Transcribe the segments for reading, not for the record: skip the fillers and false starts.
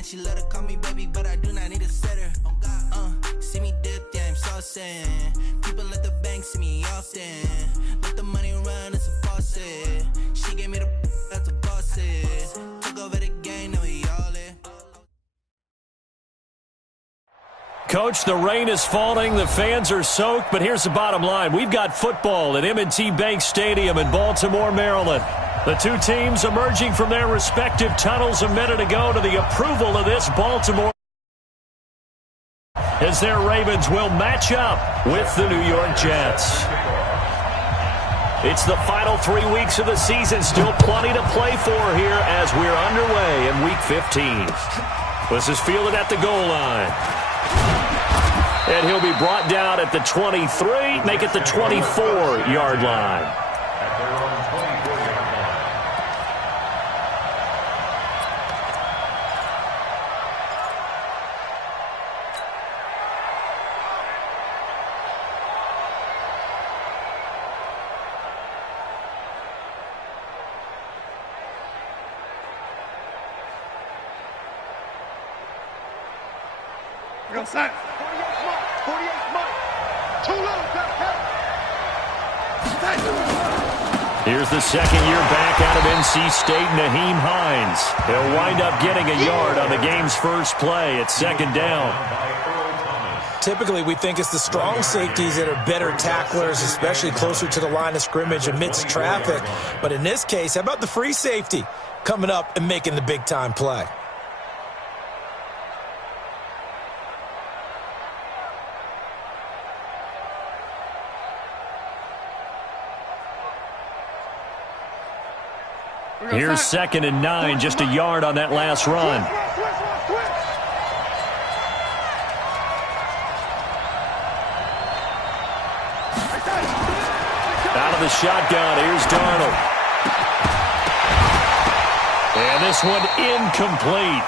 and she let her call me baby, but I do not need a setter. See me dip, yeah, I'm saucing. People at the bank see me often. Let the money run, it's a faucet. She gave me the that's a boss it. Took over the game, now we all in. Coach, the rain is falling, the fans are soaked, but here's the bottom line. We've got football at M&T Bank Stadium in Baltimore, Maryland. The two teams emerging from their respective tunnels a minute ago to the approval of this Baltimore as their Ravens will match up with the New York Jets. It's the final 3 weeks of the season, still plenty to play for here as we're underway in Week 15. This is fielded at the goal line. And he'll be brought down at the 23, make it the 24-yard line. We're going to set. 48 Mike. Too low. Here's the second year back out of NC State, Naheem Hines. He'll wind up getting a yard on the game's first play at second down. Typically, we think it's the strong safeties that are better tacklers, especially closer to the line of scrimmage amidst traffic. But in this case, how about the free safety coming up and making the big-time play? Here's 2nd and 9, just a yard on that last run. Out of the shotgun, here's Darnold. And this one incomplete.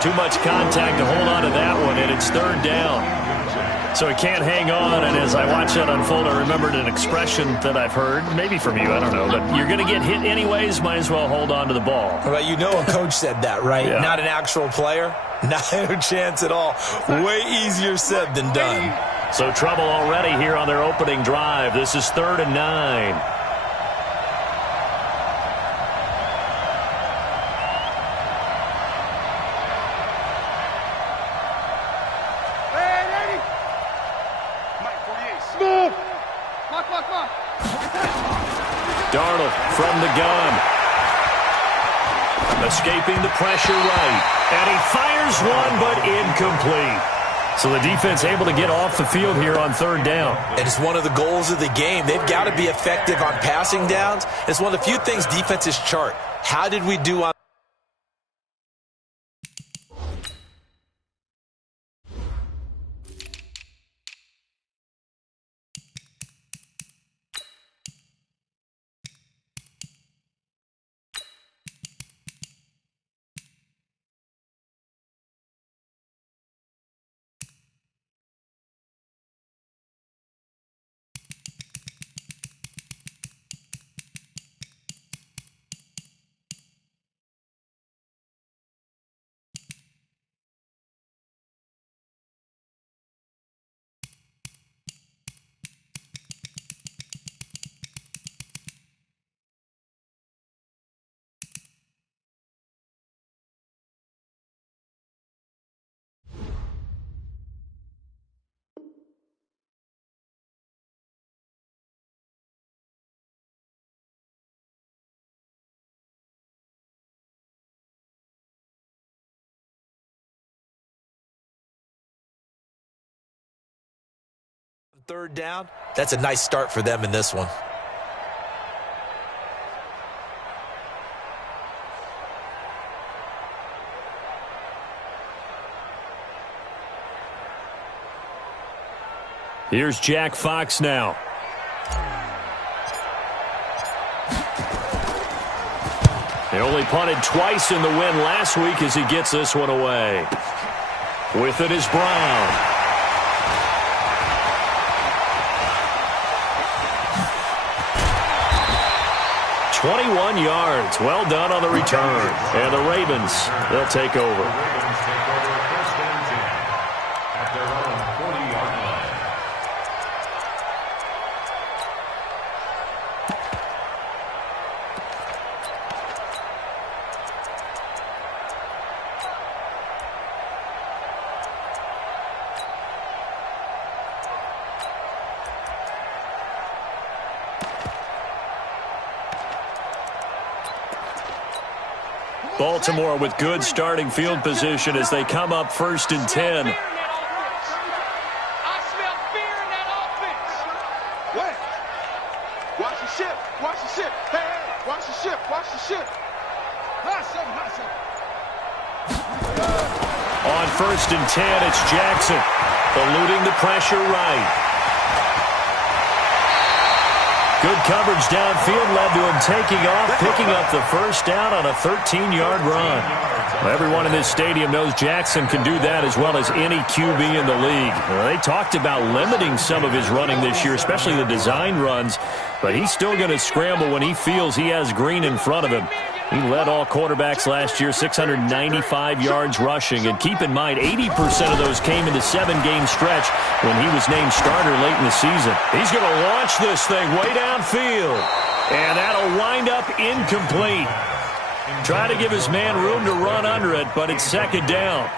Too much contact to hold on to that one, and it's 3rd down. So he can't hang on, and as I watch that unfold, I remembered an expression that I've heard, maybe from you, I don't know, but you're going to get hit anyways, might as well hold on to the ball. Well, you know a coach said that, right? Yeah. Not an actual player. Not a chance at all. Way easier said than done. So trouble already here on their opening drive. This is 3rd and 9. Darnold from the gun. Escaping the pressure right. And he fires one, but incomplete. So the defense able to get off the field here on 3rd down. And it's one of the goals of the game. They've got to be effective on passing downs. It's one of the few things defenses chart. How did we do on third down? That's a nice start for them in this one. Here's Jack Fox now. They only punted twice in the win last week as he gets this one away. With it is Brown. 21 yards. Well done on the return. And the Ravens, they'll take over. Baltimore with good starting field position as they come up 1st and 10. I smell fear in that offense. What? Watch the ship. Watch the ship. Hey, hey, watch the ship. Watch the ship. Hot something, hot something. On 1st and 10, it's Jackson eluding the pressure right. Good coverage downfield led to him taking off, picking up the first down on a 13-yard run. Well, everyone in this stadium knows Jackson can do that as well as any QB in the league. Well, they talked about limiting some of his running this year, especially the design runs, but he's still going to scramble when he feels he has green in front of him. He led all quarterbacks last year, 695 yards rushing. And keep in mind, 80% of those came in the 7-game stretch when he was named starter late in the season. He's going to launch this thing way downfield. And that'll wind up incomplete. Try to give his man room to run under it, but it's 2nd down.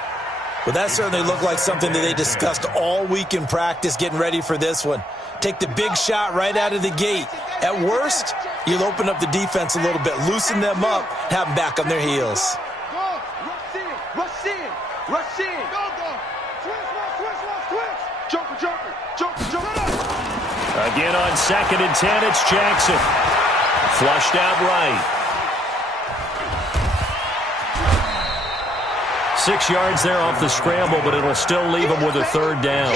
Well, that certainly looked like something that they discussed all week in practice getting ready for this one. Take the big shot right out of the gate. At worst, you'll open up the defense a little bit, loosen them up, have them back on their heels. Go, rush in, rush in, rush in. Go, go. Twist. Joker, joker, joker, joker. Again on 2nd and 10, it's Jackson. Flushed out right. 6 yards there off the scramble, but it'll still leave him with a 3rd down.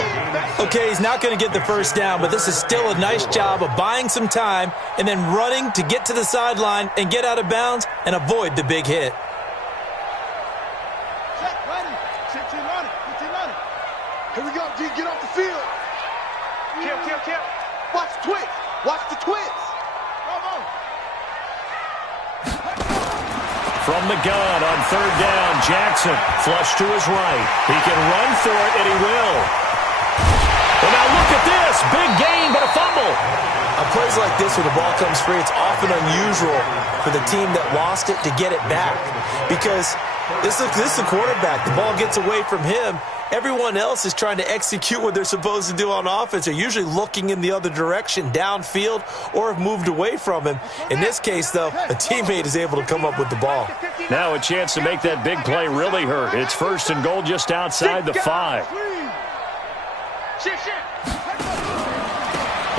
Okay, he's not going to get the first down, but this is still a nice job of buying some time and then running to get to the sideline and get out of bounds and avoid the big hit. Check, ready. Check, Here we go, G, get off the field. Kill. Watch the twist. Watch the twist. Come on. From the gun on 3rd down, Jackson flush to his right. He can run for it, and he will. And now look at this. Big gain, but a fumble. On plays like this where the ball comes free, it's often unusual for the team that lost it to get it back. Because this is the quarterback. The ball gets away from him. Everyone else is trying to execute what they're supposed to do on offense. They're usually looking in the other direction, downfield, or have moved away from him. In this case, though, a teammate is able to come up with the ball. Now a chance to make that big play really hurt. It's 1st and goal just outside the 5.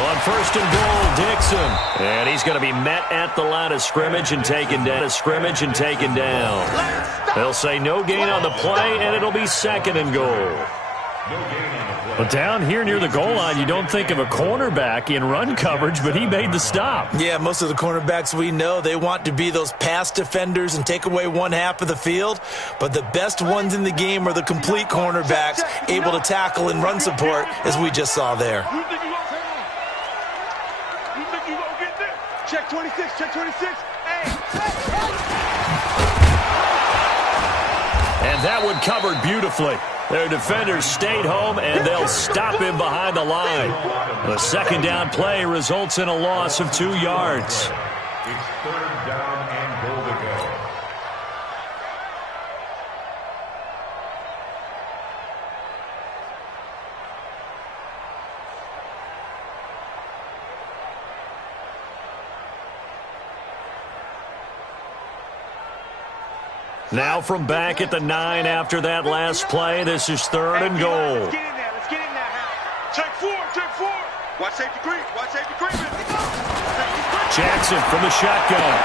On 1st and goal, Dixon. And he's going to be met at the line of scrimmage and taken down. They'll say no gain on the play, and it'll be 2nd and goal. But down here near the goal line, you don't think of a cornerback in run coverage, but he made the stop. Yeah, most of the cornerbacks we know, they want to be those pass defenders and take away one half of the field. But the best ones in the game are the complete cornerbacks, able to tackle and run support, as we just saw there. Check 26, check 26. And that one covered beautifully. Their defenders stayed home, and they'll stop him behind the line. The 2nd down play results in a loss of 2 yards. It's 3rd down and goal to go. Now from back at the 9 after that last play, this is 3rd and goal. Let's get in there. Check 4. Watch safety creep. Jackson from the shotgun.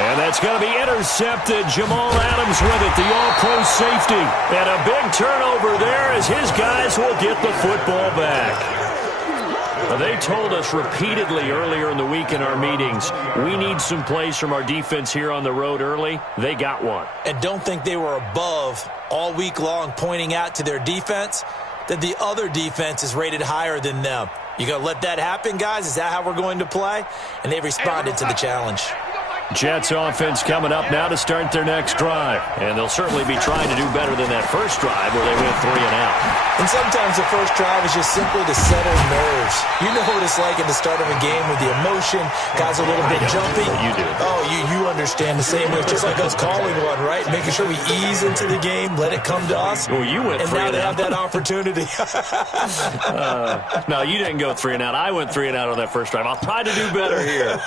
And that's going to be intercepted. Jamal Adams with it, the all-pro safety. And a big turnover there as his guys will get the football back. They told us repeatedly earlier in the week in our meetings, we need some plays from our defense here on the road early. They got one. And don't think they were above all week long pointing out to their defense that the other defense is rated higher than them. You going to let that happen, guys? Is that how we're going to play? And they responded to the challenge. Jets offense coming up now to start their next drive. And they'll certainly be trying to do better than that first drive where they went 3 and out. And sometimes the first drive is just simply to settle nerves. You know what it's like at the start of a game with the emotion. Guys a little bit jumpy. You do. Oh, you understand the same way. It's just like us calling one, right? Making sure we ease into the game, let it come to us. Well, you went 3 and now and they out. have that opportunity. No, you didn't go 3 and out. I went 3 and out on that first drive. I'll try to do better here.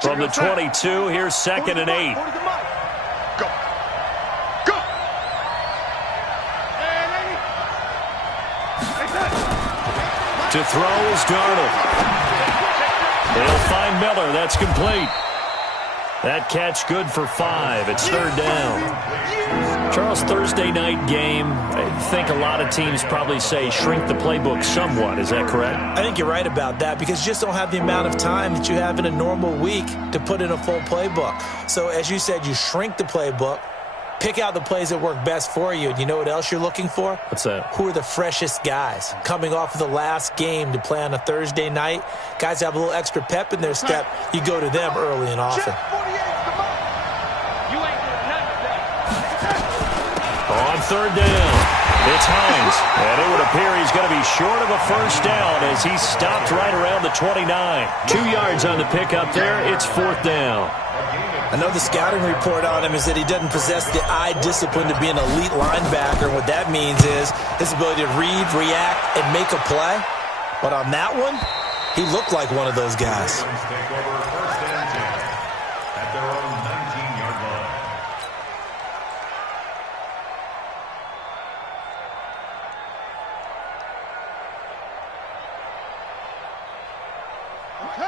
From the 22, here's 2nd and 8. Go. Go. To throw is Darnold. They'll find Miller. That's complete. That catch good for 5. It's 3rd down. Charles, Thursday night game, I think a lot of teams probably say shrink the playbook somewhat. Is that correct? I think you're right about that because you just don't have the amount of time that you have in a normal week to put in a full playbook. So as you said, you shrink the playbook, pick out the plays that work best for you. And you know what else you're looking for? What's that? Who are the freshest guys coming off of the last game to play on a Thursday night? Guys have a little extra pep in their step. You go to them early and often. On 3rd down, it's Hines. And it would appear he's going to be short of a first down as he stopped right around the 29. 2 yards on the pickup there. It's 4th down. I know the scouting report on him is that he doesn't possess the eye discipline to be an elite linebacker. And what that means is his ability to read, react, and make a play. But on that one, he looked like one of those guys. Take over 1st and 10 at their own 19-yard line.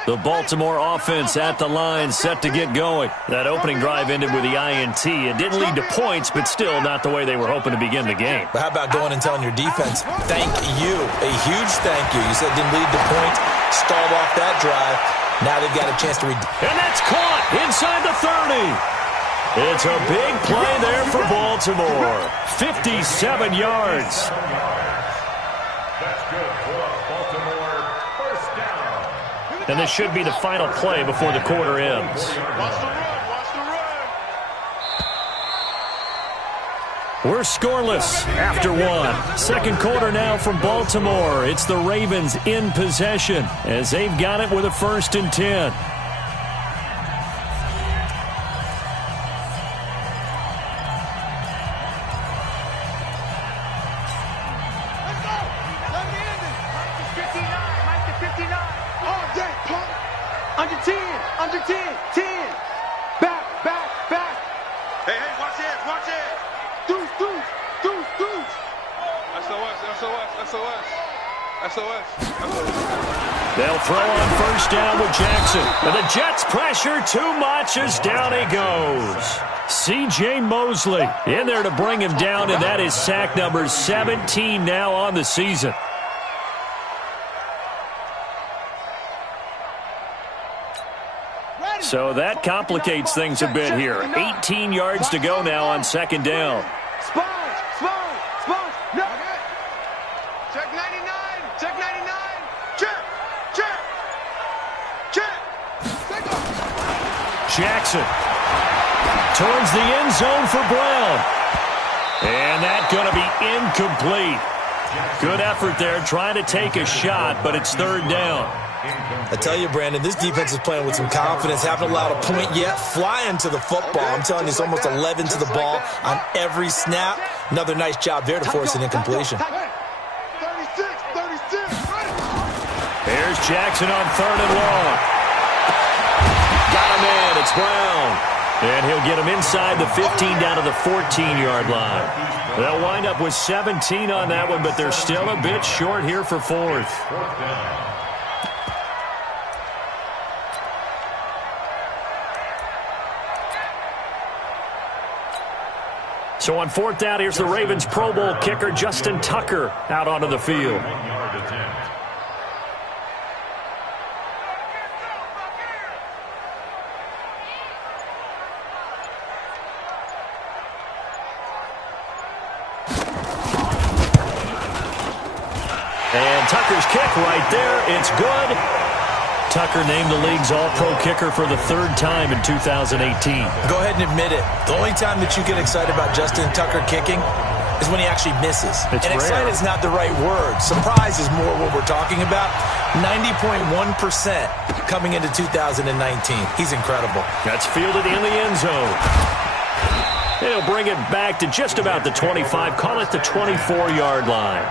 The Baltimore offense at the line, set to get going. That opening drive ended with the INT. It didn't lead to points, but still not the way they were hoping to begin the game. But how about going and telling your defense, thank you, a huge thank you. You said it didn't lead to points, stalled off that drive. Now they've got a chance to and that's caught inside the 30. It's a big play there for Baltimore. 57 yards. That's good for Baltimore. First down. And this should be the final play before the quarter ends. Watch the run. Watch the run. We're scoreless after 1. Second quarter now from Baltimore. It's the Ravens in possession as they've got it with a 1st and 10. Under 10, 10. Back. Hey, watch it. Deuce. SOS. They'll throw on 1st down with Jackson. And the Jets pressure too much as down he goes. C.J. Mosley in there to bring him down, and that is sack number 17 now on the season. So that complicates things a bit here. 18 yards to go now on 2nd down. Sponge. No. Check 99. Check. Jackson towards the end zone for Brown. And that's going to be incomplete. Good effort there trying to take a shot, but it's 3rd down. I tell you, Brandon, this defense is playing with some confidence. Haven't allowed a point yet. Flying to the football. I'm telling you, it's almost 11 to the ball on every snap. Another nice job there to force an incompletion. 36. Here's Jackson on 3rd and long. Got him in. It's Brown. And he'll get him inside the 15 down to the 14-yard line. They'll wind up with 17 on that one, but they're still a bit short here for 4th. So on 4th down, here's the Ravens Pro Bowl kicker, Justin Tucker, out onto the field. And Tucker's kick right there. It's good. Tucker named the league's all-pro kicker for the third time in 2018. Go ahead and admit it. The only time that you get excited about Justin Tucker kicking is when he actually misses. It's and rare. excited is not the right word. Surprise is more what we're talking about. 90.1% coming into 2019. He's incredible. That's fielded in the end zone. He'll bring it back to just about the 25. Call it the 24-yard line.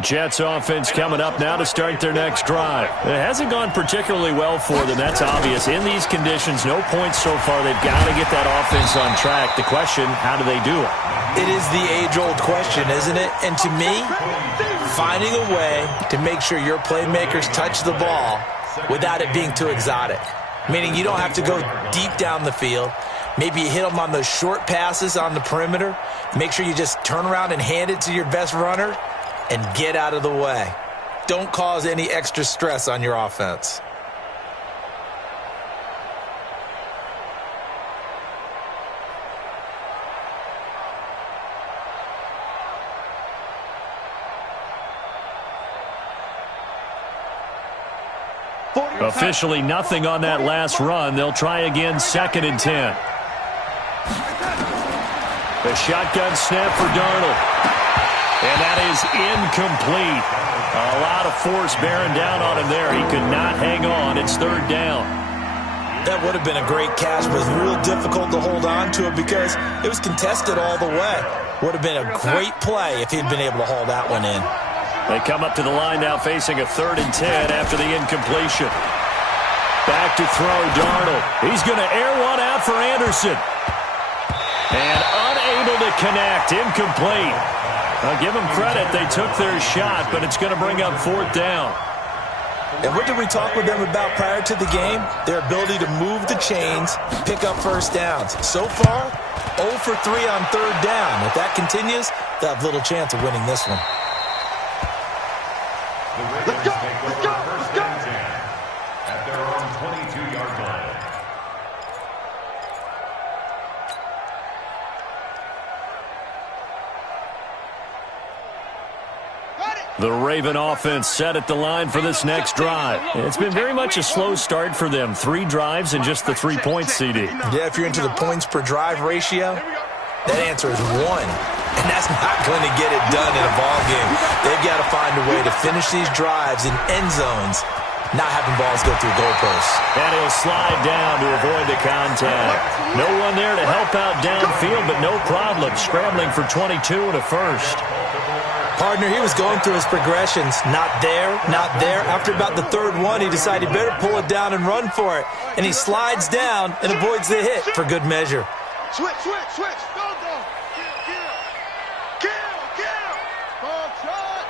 Jets offense coming up now to start their next drive. It hasn't gone particularly well for them. That's obvious. In these conditions, no points so far. They've got to get that offense on track. The question, how do they do it? It is the age-old question, isn't it? And to me, finding a way to make sure your playmakers touch the ball without it being too exotic. Meaning you don't have to go deep down the field. Maybe you hit them on those short passes on the perimeter. Make sure you just turn around and hand it to your best runner and get out of the way. Don't cause any extra stress on your offense. Officially nothing on that last run. They'll try again, 2nd and 10. The shotgun snap for Darnold. And that is incomplete. A lot of force bearing down on him there. He could not hang on. It's 3rd down. That would have been a great catch, but it was real difficult to hold on to it because it was contested all the way. Would have been a great play if he'd been able to haul that one in. They come up to the line now facing a 3rd and 10 after the incompletion. Back to throw Darnold. He's going to air one out for Anderson. And unable to connect. Incomplete. I'll give them credit. They took their shot, but it's going to bring up 4th down. And what did we talk with them about prior to the game? Their ability to move the chains, pick up first downs. So far, 0 for 3 on 3rd down. If that continues, they'll have little chance of winning this one. Let's go! Let's go! Let's go! At their own 22-yard line. The Raven offense set at the line for this next drive. It's been very much a slow start for them. 3 drives and just the 3 points, CD. Yeah, if you're into the points per drive ratio, that answer is 1. And that's not going to get it done in a ball game. They've got to find a way to finish these drives in end zones, not having balls go through goalposts. And he'll slide down to avoid the contact. No one there to help out downfield, but no problem. Scrambling for 22 and a first. Partner, he was going through his progressions. Not there, not there. After about the 3rd one, he decided he better pull it down and run for it. And he slides down and avoids the hit for good measure. Switch, switch, switch. Go, go. Kill. Ball shot.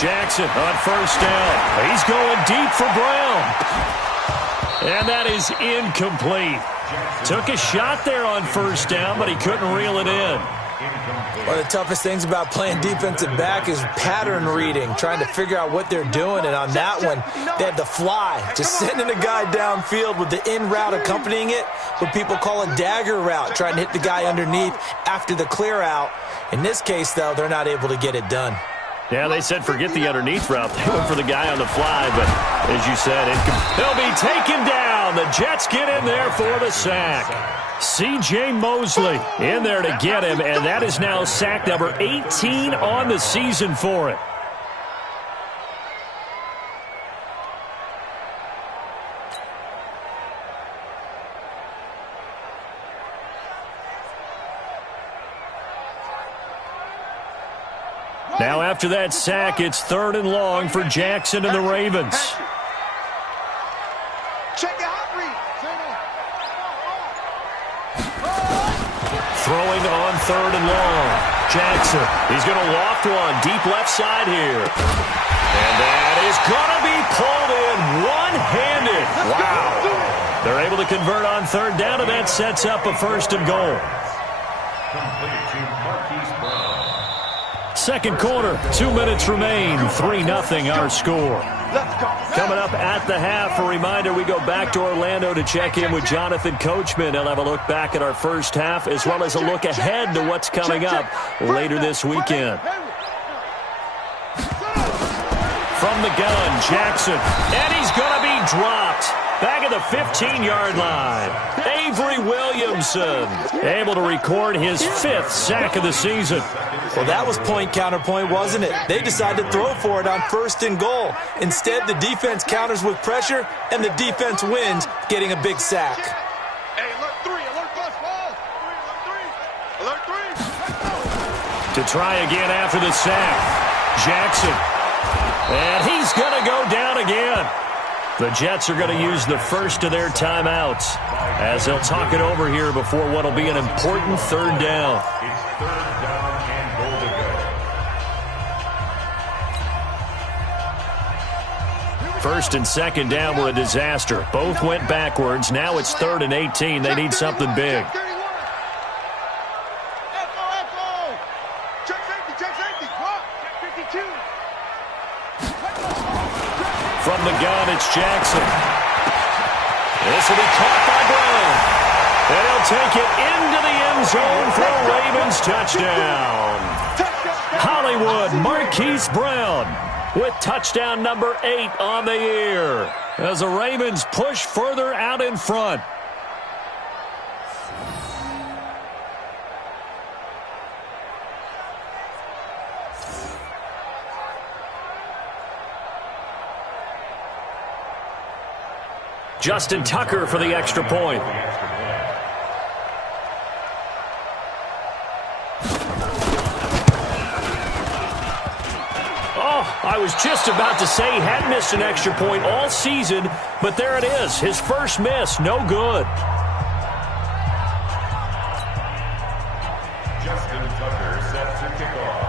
Jackson on 1st down. He's going deep for Brown. And that is incomplete. Took a shot there on 1st down, but he couldn't reel it in. One of the toughest things about playing defensive back is pattern reading, trying to figure out what they're doing. And on that one, they had the fly, just sending a guy downfield with the in route accompanying it, what people call a dagger route, trying to hit the guy underneath after the clear out. In this case, though, they're not able to get it done. Yeah, they said forget the underneath route. They went for the guy on the fly, but as you said, they'll be taken down. The Jets get in there for the sack. C.J. Mosley in there to get him, and that is now sack number 18 on the season for it. Now after that sack, it's 3rd and long for Jackson and the Ravens. Check your hot read. Throwing on 3rd and long. Jackson, he's going to loft one deep left side here. And that is going to be pulled in one-handed. Wow. They're able to convert on 3rd down, and that sets up a 1st and goal. completed to Marquise Brown. Second quarter, 2 minutes remain, 3-0 our score. Coming up at the half, a reminder, we go back to Orlando to check in with Jonathan Coachman. He'll have a look back at our first half as well as a look ahead to what's coming up later this weekend. From the gun, Jackson, and he's going to be dropped. Back at the 15-yard line. Avery Williamson able to record his 5th sack of the season. Well, that was point counterpoint, wasn't it? They decided to throw for it on 1st and goal. Instead, the defense counters with pressure, and the defense wins, getting a big sack. Hey, alert 3, alert bus, ball. 3, alert 3. To try again after the sack, Jackson. And he's going to go down again. The Jets are going to use the first of their timeouts as they'll talk it over here before what will be an important 3rd down. It's 3rd down and goal to go. 1st and 2nd down were a disaster. Both went backwards. Now it's 3rd and 18. They need something big. From the gun, it's Jackson. This will be caught by Brown. And he'll take it into the end zone for a Ravens touchdown. Hollywood Marquise Brown with touchdown number 8 on the year as the Ravens push further out in front. Justin Tucker for the extra point. Oh, I was just about to say he hadn't missed an extra point all season, but there it is. His first miss, no good. Justin Tucker set to kick off.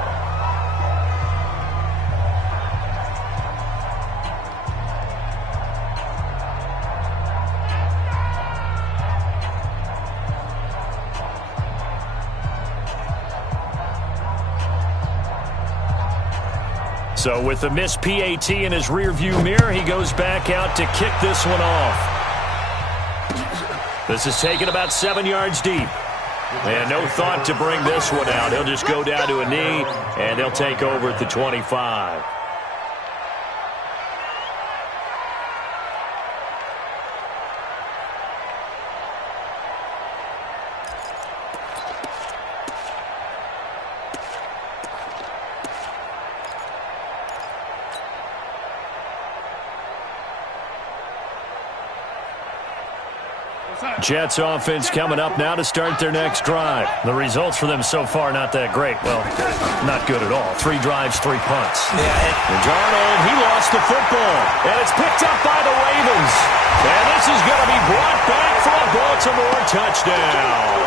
So with the missed PAT in his rearview mirror, he goes back out to kick this one off. This is taken about 7 yards deep. And no thought to bring this one out. He'll just go down to a knee, and he'll take over at the 25. Jets offense coming up now to start their next drive. The results for them so far not that great. Well, not good at all. 3 drives, 3 punts. And Darnold, he lost the football. And it's picked up by the Ravens. And this is going to be brought back for a Baltimore touchdown.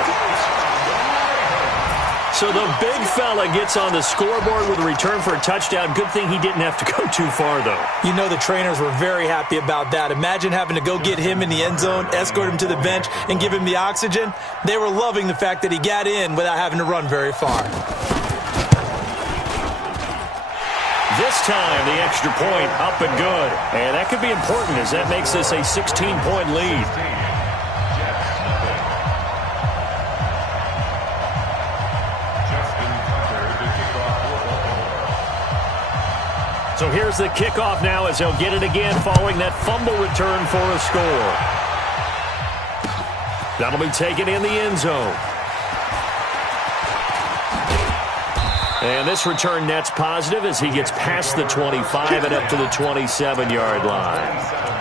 So the big fella gets on the scoreboard with a return for a touchdown. Good thing he didn't have to go too far, though. You know the trainers were very happy about that. Imagine having to go get him in the end zone, escort him to the bench, and give him the oxygen. They were loving the fact that he got in without having to run very far. This time, the extra point up and good. And that could be important as that makes this a 16-point lead. So here's the kickoff now as they'll get it again following that fumble return for a score. That'll be taken in the end zone. And this return net's positive as he gets past the 25 and up to the 27-yard line.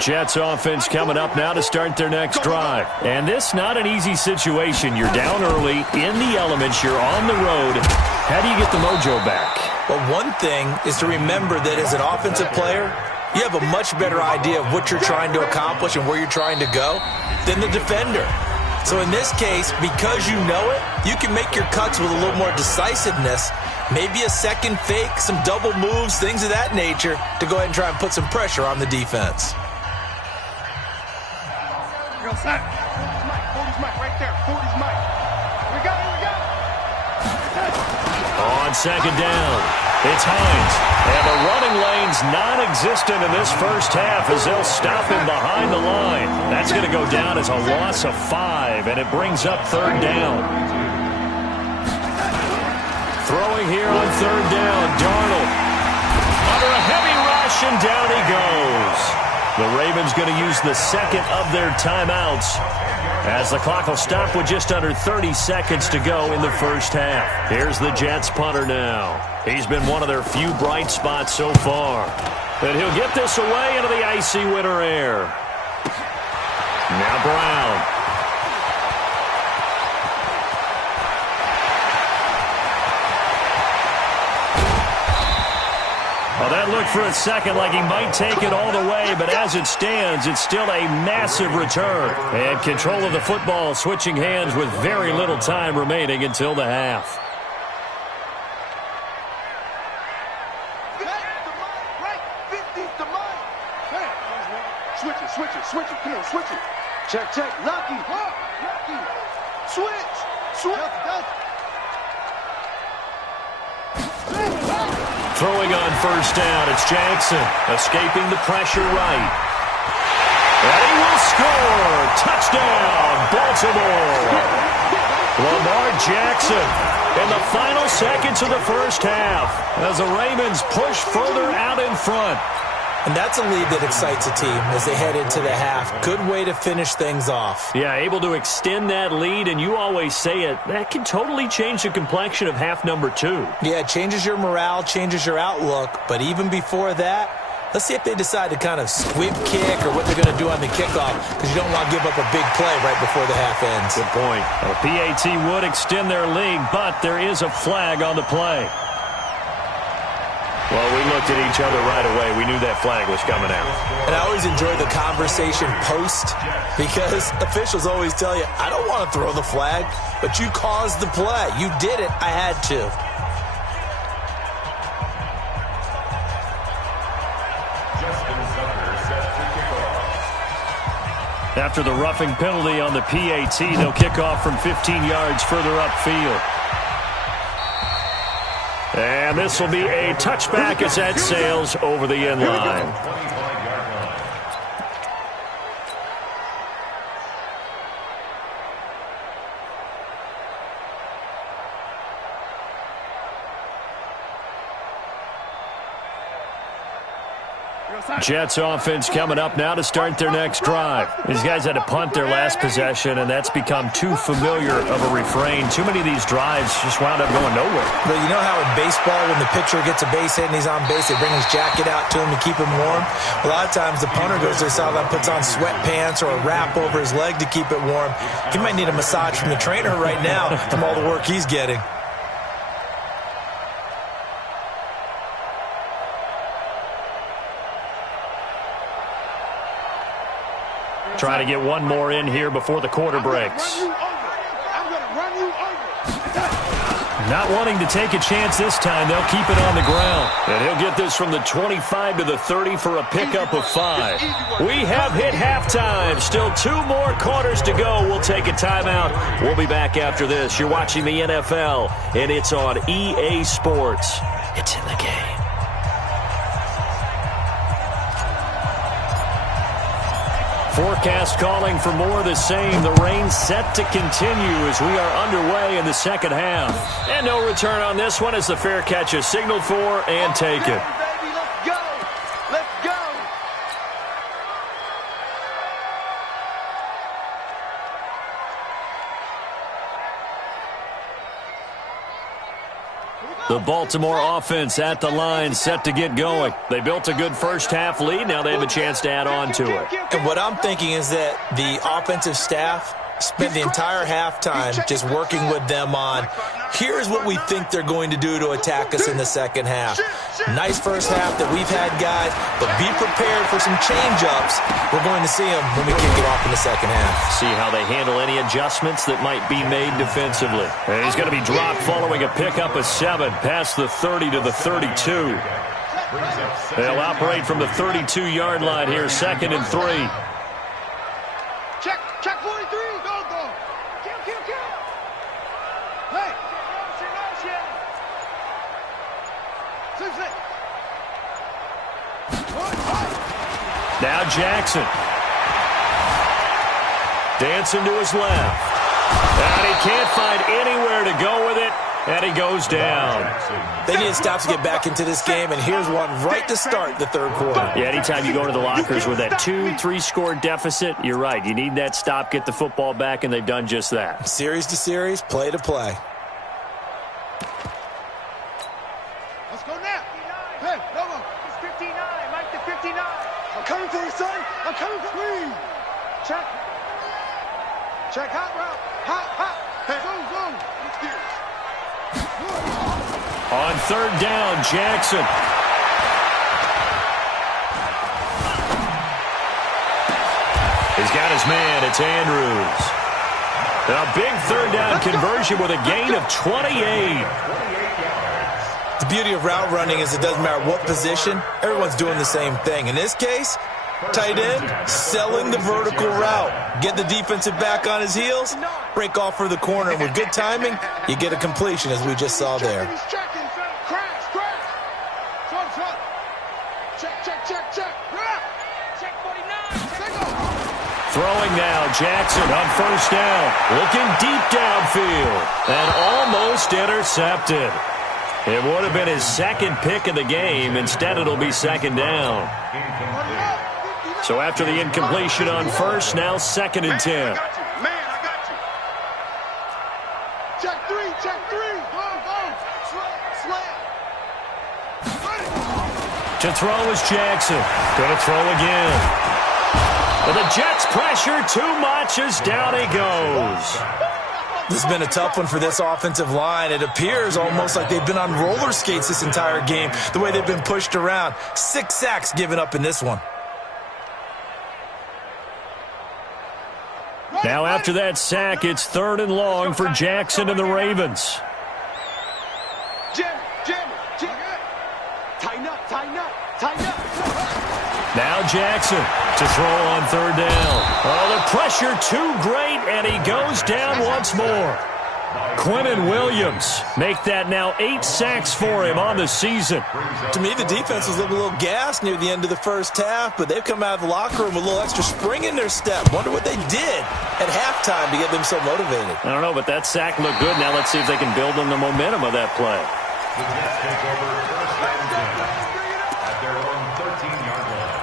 Jets offense coming up now to start their next drive. And this not an easy situation. You're down early, in the elements, you're on the road. How do you get the mojo back? Well, one thing is to remember that as an offensive player, you have a much better idea of what you're trying to accomplish and where you're trying to go than the defender. So in this case, because you know it, you can make your cuts with a little more decisiveness, maybe a second fake, some double moves, things of that nature, to go ahead and try and put some pressure on the defense. Yo, son. 40's Mike right there. 40's Mike. Here we go. On second down, it's Hines. And the running lane's non-existent in this first half as they'll stop him behind the line. That's going to go down as a loss of 5, and it brings up third down. Throwing here on third down, Darnold. Under a heavy rush, and down he goes. The Ravens going to use the second of their timeouts as the clock will stop with just under 30 seconds to go in the first half. Here's the Jets punter now. He's been one of their few bright spots so far. And he'll get this away into the icy winter air. Now Brown. Well, that looked for a second like he might take it all the way, but as it stands, it's still a massive return. And control of the football switching hands with very little time remaining until the half. Switch it. Come on, switch it. Check. Lucky. Switch. Throwing on first down, it's Jackson, escaping the pressure right. And he will score! Touchdown, Baltimore! Lamar Jackson in the final seconds of the first half as the Ravens push further out in front. And that's a lead that excites a team as they head into the half. Good way to finish things off. Yeah, able to extend that lead, and you always say it, that can totally change the complexion of half number 2. Yeah, it changes your morale, changes your outlook. But even before that, let's see if they decide to kind of squib kick or what they're going to do on the kickoff, because you don't want to give up a big play right before the half ends. Good point. A PAT would extend their lead, but there is a flag on the play. Well, we looked at each other right away. We knew that flag was coming out. And I always enjoy the conversation post because officials always tell you, I don't want to throw the flag, but you caused the play. You did it. I had to. After the roughing penalty on the PAT, they'll kick off from 15 yards further upfield. And this will be a touchback as that sails over the end line. Jets offense coming up now to start their next drive. These guys had to punt their last possession, and that's become too familiar of a refrain. Too many of these drives just wound up going nowhere. Well, you know how in baseball, when the pitcher gets a base hit and he's on base, they bring his jacket out to him to keep him warm? A lot of times the punter goes to the sideline, puts on sweatpants or a wrap over his leg to keep it warm. He might need a massage from the trainer right now from all the work he's getting. Trying to get one more in here before the quarter breaks. Not wanting to take a chance this time, they'll keep it on the ground. And he'll get this from the 25 to the 30 for a pickup of 5. We have hit halftime. Still 2 more quarters to go. We'll take a timeout. We'll be back after this. You're watching the NFL, and it's on EA Sports. It's in the game. Forecast calling for more of the same. The rain set to continue as we are underway in the second half. And no return on this one as the fair catch is signaled for and taken. The Baltimore offense at the line, set to get going. They built a good first-half lead. Now they have a chance to add on to it. And what I'm thinking is that the offensive staff spent the entire halftime just working with them on, here's what we think they're going to do to attack us in the second half. Nice first half that we've had, guys, but be prepared for some change-ups. We're going to see them when we kick it off in the second half. See how they handle any adjustments that might be made defensively. And he's going to be dropped following a pickup of 7 past the 30 to the 32. They'll operate from the 32-yard line here, 2nd and 3. Check 43. Go. Kill. Hey. Now Jackson. Dancing to his left. And he can't find anywhere to go with it. And he goes down. They need to stop to get back into this game, and here's one right to start the third quarter. Yeah, anytime you go to the lockers with that 2-3 score deficit, you're right. You need that stop, get the football back, and they've done just that. Series to series, play to play. Let's go now. Hey, no more. It's 59. Mike to 59. I'm coming for you, son. I'm coming for you. Check. Hot route. Hot. Hey, go. On third down, Jackson. He's got his man. It's Andrews. A big third down conversion with a gain of 28. The beauty of route running is it doesn't matter what position. Everyone's doing the same thing. In this case, tight end, selling the vertical route. Get the defensive back on his heels, break off for the corner. And with good timing, you get a completion, as we just saw there. Throwing now, Jackson on first down. Looking deep downfield. And almost intercepted. It would have been his second pick of the game. Instead, it'll be second down. So after the incompletion on first, now 2nd and 10. I got you. Check three. Go. Slam. To throw is Jackson. Going to throw again. But the Jets pressure too much as down he goes. This has been a tough one for this offensive line. It appears almost like they've been on roller skates this entire game, the way they've been pushed around. 6 sacks given up in this one. Now after that sack, it's 3rd and long for Jackson and the Ravens. Jim. Tighten up. Now Jackson to throw on 3rd down. Oh, the pressure too great, and he goes down once more. Quinnen Williams make that now 8 sacks for him on the season. To me, the defense was looking a little gassed near the end of the first half, but they've come out of the locker room with a little extra spring in their step. Wonder what they did at halftime to get them so motivated. I don't know, but that sack looked good. Now let's see if they can build on the momentum of that play. The Jets take over 1st and 10 at their own 13-yard line.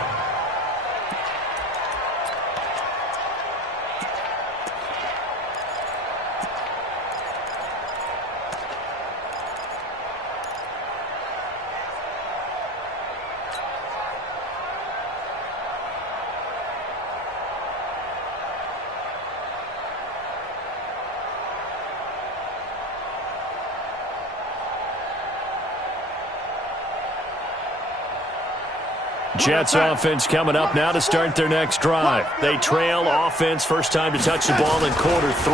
Jets offense coming up now to start their next drive. They trail offense, first time to touch the ball in quarter 3,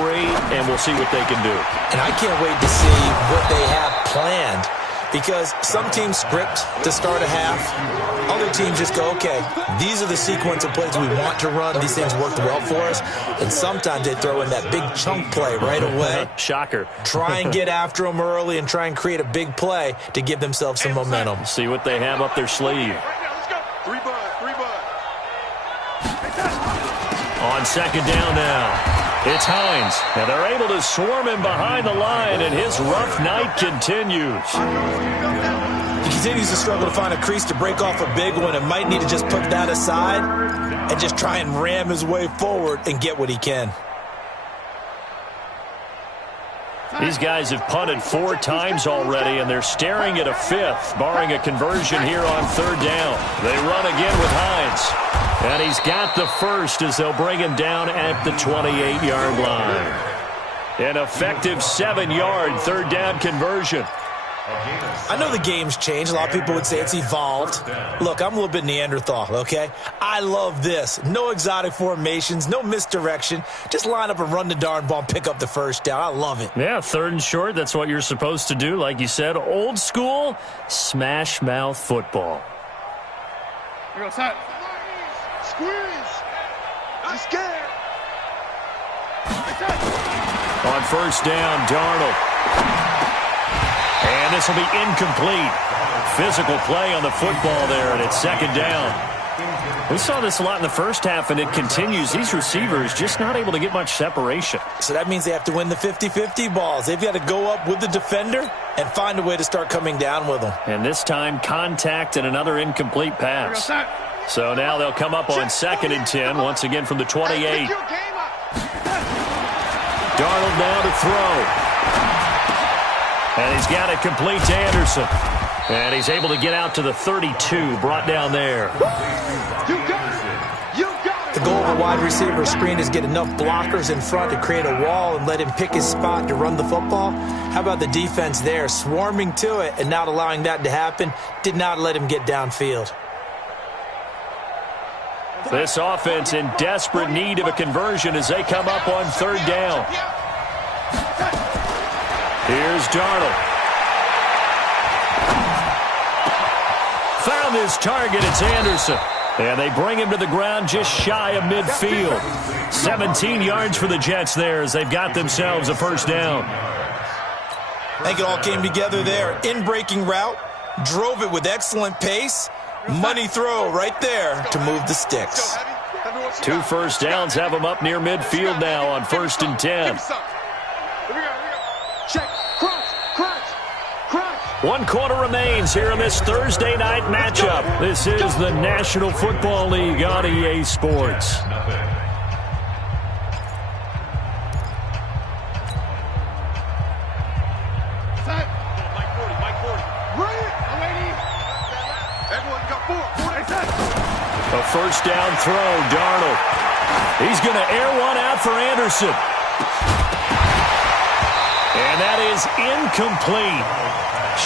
and we'll see what they can do. And I can't wait to see what they have planned, because some teams script to start a half. Other teams just go, okay, these are the sequence of plays we want to run. These things worked well for us. And sometimes they throw in that big chunk play right away. Shocker. Try and get after them early and try and create a big play to give themselves some momentum. See what they have up their sleeve. Three bud. On 2nd down now, it's Hines. Now they're able to swarm him behind the line, and his rough night continues. He continues to struggle to find a crease to break off a big one and might need to just put that aside and just try and ram his way forward and get what he can. These guys have punted 4 times already, and they're staring at a 5th, barring a conversion here on 3rd down. They run again with Hines. And he's got the first as they'll bring him down at the 28-yard line. An effective 7-yard 3rd down conversion. I know the game's changed. A lot of people would say it's evolved. Look, I'm a little bit Neanderthal, okay? I love this. No exotic formations, no misdirection. Just line up and run the darn ball and pick up the first down. I love it. Yeah, 3rd and short, that's what you're supposed to do. Like you said, old school, smash mouth football. Here goes Hines. Squeeze. I'm scared. On 1st down, Darnold. And this will be incomplete. Physical play on the football there, and it's 2nd down. We saw this a lot in the first half, and it continues. These receivers just not able to get much separation. So that means they have to win the 50-50 balls. They've got to go up with the defender and find a way to start coming down with them. And this time, contact and another incomplete pass. So now they'll come up on 2nd and 10, once again from the 28. Darnold now to throw. And he's got it complete to Anderson. And he's able to get out to the 32, brought down there. The goal of a wide receiver screen is get enough blockers in front to create a wall and let him pick his spot to run the football. How about the defense there, swarming to it and not allowing that to happen? Did not let him get downfield. This offense in desperate need of a conversion as they come up on 3rd down. Here's Darnold. Found his target. It's Anderson. And they bring him to the ground just shy of midfield. 17 yards for the Jets there as they've got themselves a 1st down. I think it all came together there. In-breaking route. Drove it with excellent pace. Money throw right there to move the sticks. 2 1st downs have them up near midfield now on 1st and 10. Check. Crunch. 1 quarter remains here in this Thursday night matchup. This is the National Football League on EA Sports. A 1st down throw, Darnold. He's going to air one out for Anderson. And that is incomplete.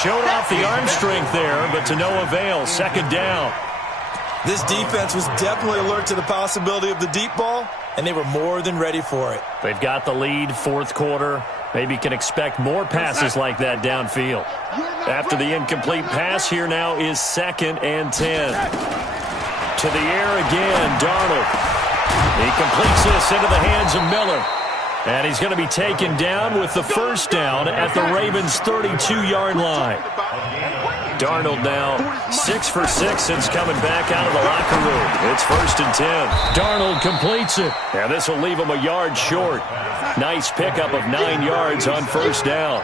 Showed off the arm strength there, but to no avail. 2nd down. This defense was definitely alert to the possibility of the deep ball, and they were more than ready for it. They've got the lead, 4th quarter. Maybe can expect more passes like that downfield. After the incomplete pass, here now is 2nd and 10. To the air again, Darnold. He completes this into the hands of Miller. And he's going to be taken down with the 1st down at the Ravens' 32-yard line. Darnold now 6 for 6 since coming back out of the locker room. It's 1st and 10. Darnold completes it. And this will leave him a yard short. Nice pickup of 9 yards on 1st down.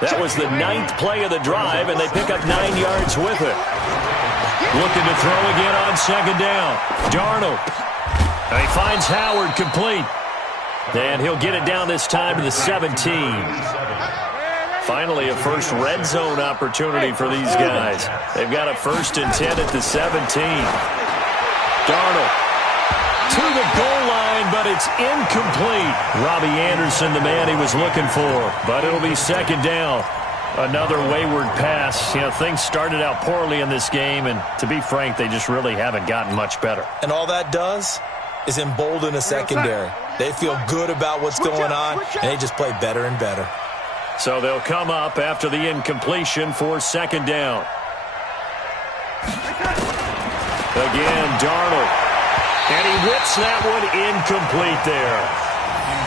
That was the 9th play of the drive, and they pick up 9 yards with it. Looking to throw again on 2nd down. Darnold. And he finds Howard complete. And he'll get it down this time to the 17. Finally, a first red zone opportunity for these guys. They've got a 1st and 10 at the 17. Darnold to the goal line, but it's incomplete. Robbie Anderson, the man he was looking for. But it'll be 2nd down. Another wayward pass. You know, things started out poorly in this game, and to be frank, they just really haven't gotten much better. And all that does is embolden a secondary. They feel good about what's going on, and they just play better and better. So they'll come up after the incompletion for 2nd down. Again, Darnold. And he whips that one incomplete there.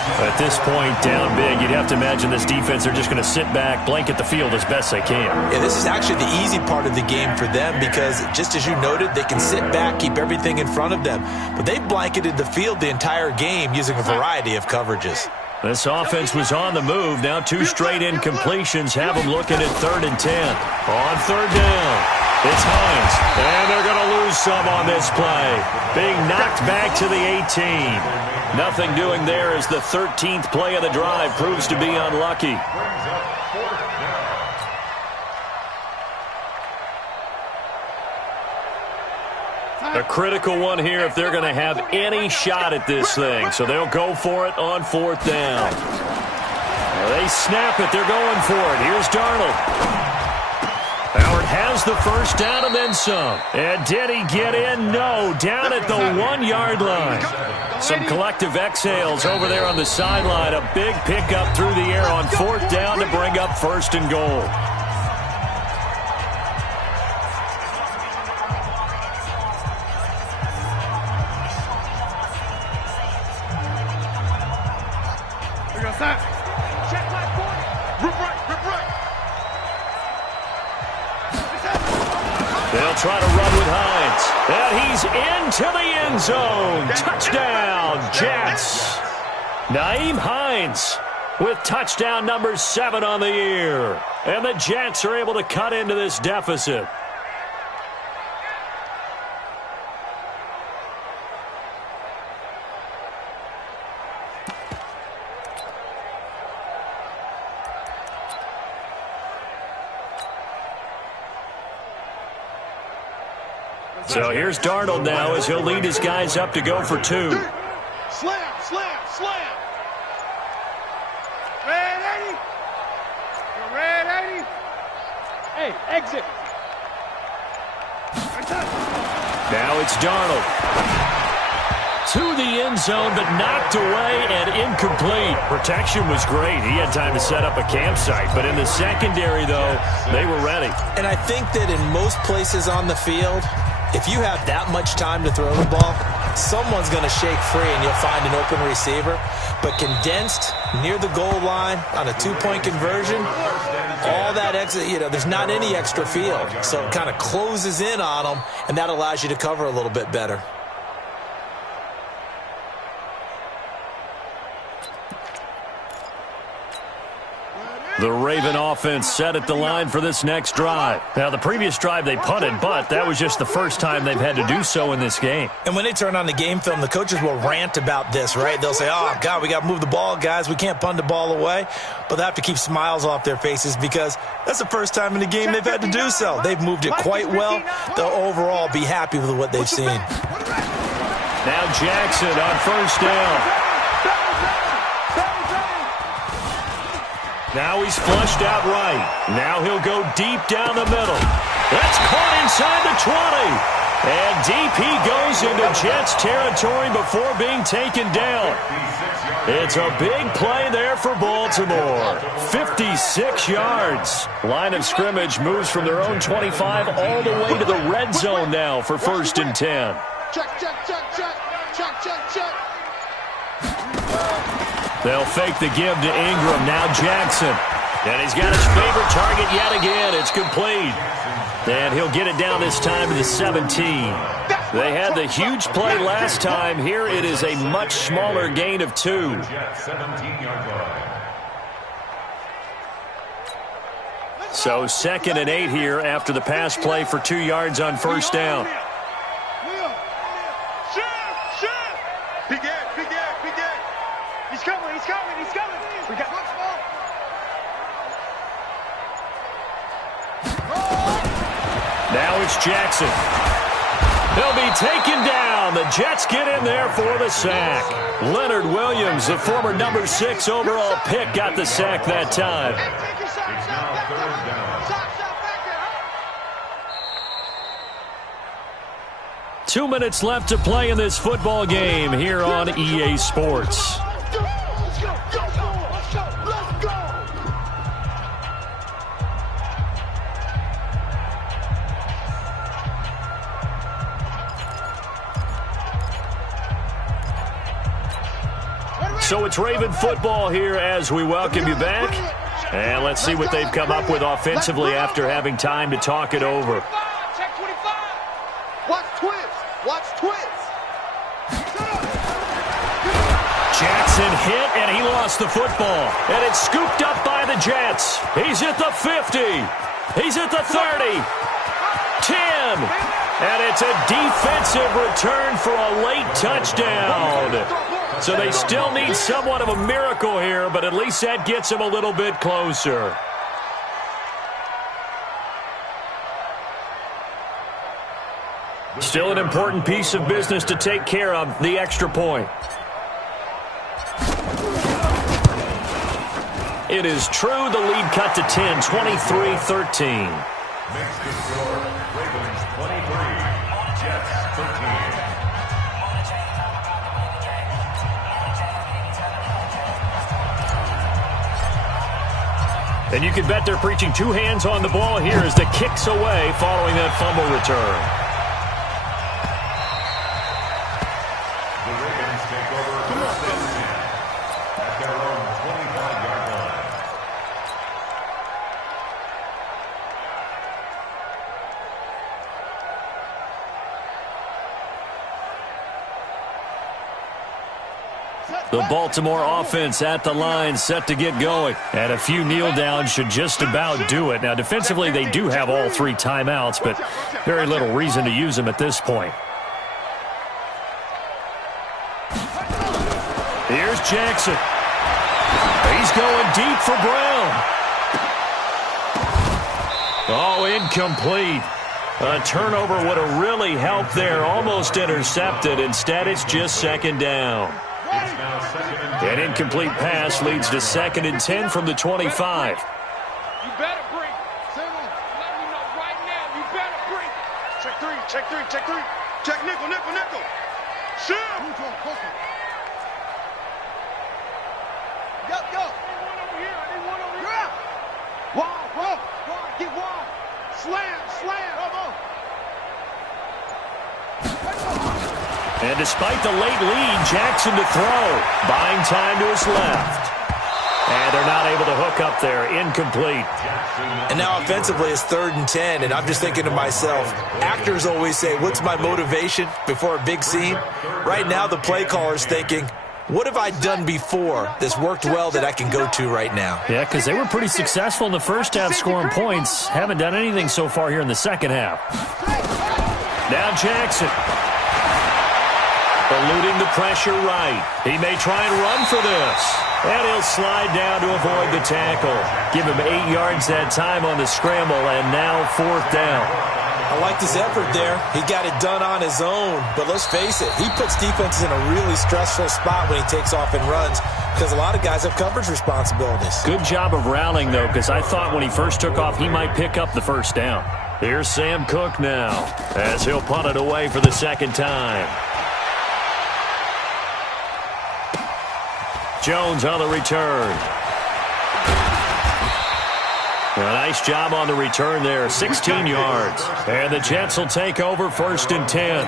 At this point, down big, you'd have to imagine this defense are just going to sit back, blanket the field as best they can. Yeah, this is actually the easy part of the game for them because, just as you noted, they can sit back, keep everything in front of them. But they blanketed the field the entire game using a variety of coverages. This offense was on the move. Now 2 straight incompletions have them looking at 3rd and 10. On 3rd down. It's Hines, and they're going to lose some on this play. Being knocked back to the 18. Nothing doing there as the 13th play of the drive proves to be unlucky. A critical one here if they're going to have any shot at this thing. So they'll go for it on 4th down. They snap it. They're going for it. Here's Darnold. Howard has the first down and then some. And did he get in? No. Down at the 1-yard line. Some collective exhales over there on the sideline. A big pickup through the air on 4th down to bring up 1st and goal. Check my corner. Rip right. They'll try to run with Hines. And he's into the end zone. Touchdown, Jets. Nyheim Hines with touchdown number 7 on the year. And the Jets are able to cut into this deficit. So here's Darnold now as he'll lead his guys up to go for 2. Slam. Red 80. You're red 80. Hey, exit. Now it's Darnold. To the end zone, but knocked away and incomplete. Protection was great. He had time to set up a campsite. But in the secondary, though, they were ready. And I think that in most places on the field, if you have that much time to throw the ball, someone's going to shake free and you'll find an open receiver. But condensed near the goal line on a 2-point conversion, all that exit, there's not any extra field. So it kind of closes in on them, and that allows you to cover a little bit better. The Raven offense set at the line for this next drive. Now, the previous drive they punted, but that was just the first time they've had to do so in this game. And when they turn on the game film, the coaches will rant about this, right? They'll say, oh, God, we got to move the ball, guys. We can't punt the ball away. But they have to keep smiles off their faces because that's the first time in the game they've had to do so. They've moved it quite well. They'll overall be happy with what they've seen. Now Jackson on 1st down. Now he's flushed out right. Now he'll go deep down the middle. That's caught inside the 20. And DP goes into Jets territory before being taken down. It's a big play there for Baltimore. 56 yards. Line of scrimmage moves from their own 25 all the way to the red zone now for 1st and 10. Check. They'll fake the give to Ingram. Now Jackson. And he's got his favorite target yet again. It's complete. And he'll get it down this time to the 17. They had the huge play last time. Here it is a much smaller gain of 2. So 2nd and 8 here after the pass play for 2 yards on 1st down. Big Ed. He's coming. We got Now it's Jackson. He'll be taken down. The Jets get in there for the sack. Leonard Williams, the former number 6 overall pick, got the sack that time. It's now 3rd down. 2 minutes left to play in this football game here on EA Sports. So it's Raven football here as we welcome you back. And let's see what they've come up with offensively after having time to talk it over. check 25. Watch twist. Jackson hit, and he lost the football. And it's scooped up by the Jets. He's at the 50. He's at the 30. 10. defensive return for a late touchdown. So they still need somewhat of a miracle here, but at least that gets them a little bit closer. Still an important piece of business to take care of, the extra point. It is true, the lead cut to 10, 23-13. Makes the score, Ravens 23, Jets 13. And you can bet they're preaching two hands on the ball here as the kick's away following that fumble return. The Ravens take over first and 10 at their own 25-yard line. The Baltimore offense at the line, set to get going. And a few kneel downs should just about do it. Now, defensively, they do have all three timeouts, but very little reason to use them at this point. Here's Jackson. He's going deep for Brown. Oh, incomplete. A turnover would have really helped there. Almost intercepted. Instead, it's just second down. An incomplete pass leads to 2nd and 10 from the 25. You better bring. Let me know right now. You better bring. Check three. Check three. Check three. Check nickel. Nickel. Nickel. Shoot. Yup. Yup. Anyone over here? Anyone over here? Wide. Get wide. Slam. Come on. And despite the late lead, Jackson to throw. Buying time to his left. And they're not able to hook up there. Incomplete. And now offensively it's 3rd and 10, and I'm just thinking to myself, actors always say, what's my motivation before a big scene? Right now the play caller's thinking, what have I done before that's worked well that I can go to right now? Yeah, because they were pretty successful in the first half scoring points. Haven't done anything so far here in the second half. Now Jackson. Eluding the pressure right. He may try and run for this. And he'll slide down to avoid the tackle. Give him 8 yards that time on the scramble, and now 4th down. I liked his effort there. He got it done on his own. But let's face it, he puts defenses in a really stressful spot when he takes off and runs because a lot of guys have coverage responsibilities. Good job of rallying, though, because I thought when he first took off, he might pick up the first down. Here's Sam Cook now as he'll punt it away for the second time. Jones on the return. A nice job on the return there, 16 yards. And the Jets will take over 1st and 10.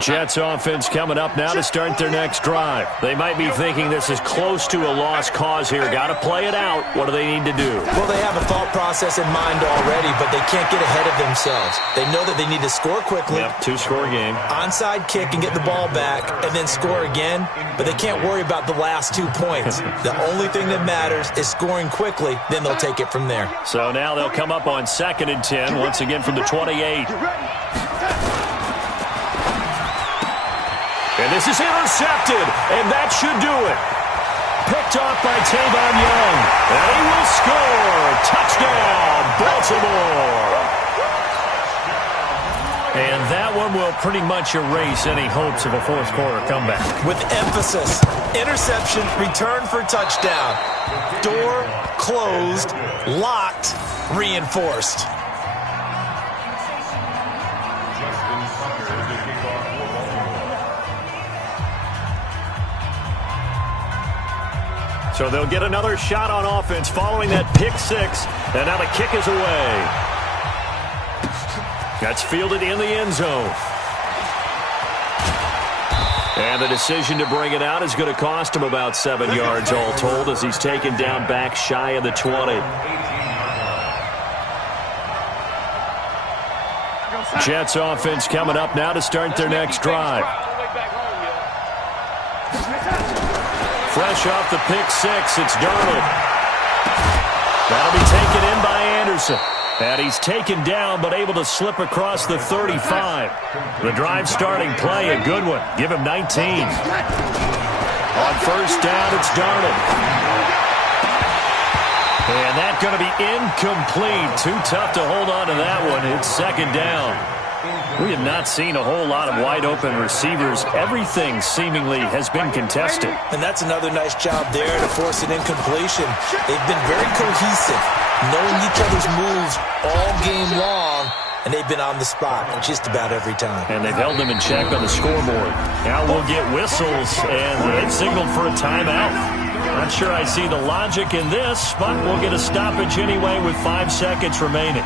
Jets offense coming up now to start their next drive. They might be thinking this is close to a lost cause here. Got to play it out. What do they need to do? Well, they have a thought process in mind already, but they can't get ahead of themselves. They know that they need to score quickly. Yep, 2-score game. Onside kick and get the ball back, and then score again. But they can't worry about the last 2 points. The only thing that matters is scoring quickly. Then they'll take it from there. So now they'll come up on 2nd and 10, once again from the 28. And this is intercepted, and that should do it. Picked off by Tavon Young, and he will score. Touchdown, Baltimore. And that one will pretty much erase any hopes of a fourth-quarter comeback. With emphasis, interception, return for touchdown. Door closed, locked, reinforced. So they'll get another shot on offense following that pick six. And now the kick is away. That's fielded in the end zone. And the decision to bring it out is going to cost him about 7 yards all told as he's taken down back shy of the 20. Jets offense coming up now to start their next drive. fresh off the pick six. It's Darnold. That'll be taken in by Anderson. And he's taken down, but able to slip across the 35. The drive starting play, a good one. Give him 19. On first down, it's Darnold. And that's going to be incomplete. Too tough to hold on to that one. It's second down. We have not seen a whole lot of wide-open receivers. Everything seemingly has been contested. And that's another nice job there to force an incompletion. They've been very cohesive, knowing each other's moves all game long, and they've been on the spot just about every time. And they've held them in check on the scoreboard. Now we'll get whistles, and they've signaled for a timeout. Not sure I see the logic in this, but we'll get a stoppage anyway with 5 seconds remaining.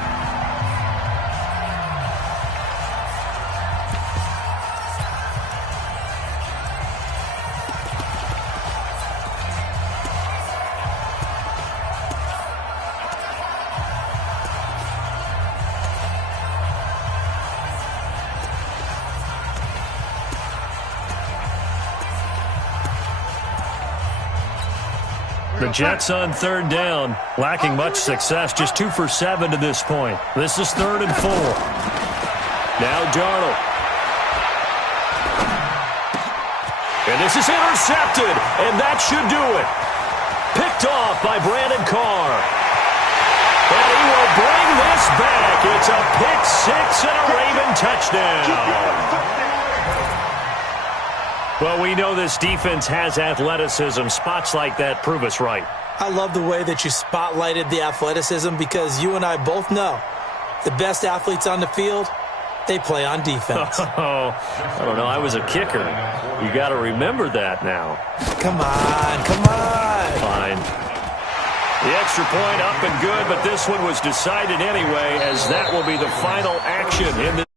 The Jets on third down, lacking much success, just 2 for 7 to this point. This is 3rd and 4. Now Darnold. And this is intercepted, and that should do it. Picked off by Brandon Carr. And he will bring this back. It's a pick six and a Raven touchdown. Well, we know this defense has athleticism. Spots like that prove us right. I love the way that you spotlighted the athleticism because you and I both know the best athletes on the field, they play on defense. Oh, I don't know. I was a kicker. You got to remember that now. Come on, come on. Fine. The extra point up and good, but this one was decided anyway, as that will be the final action in the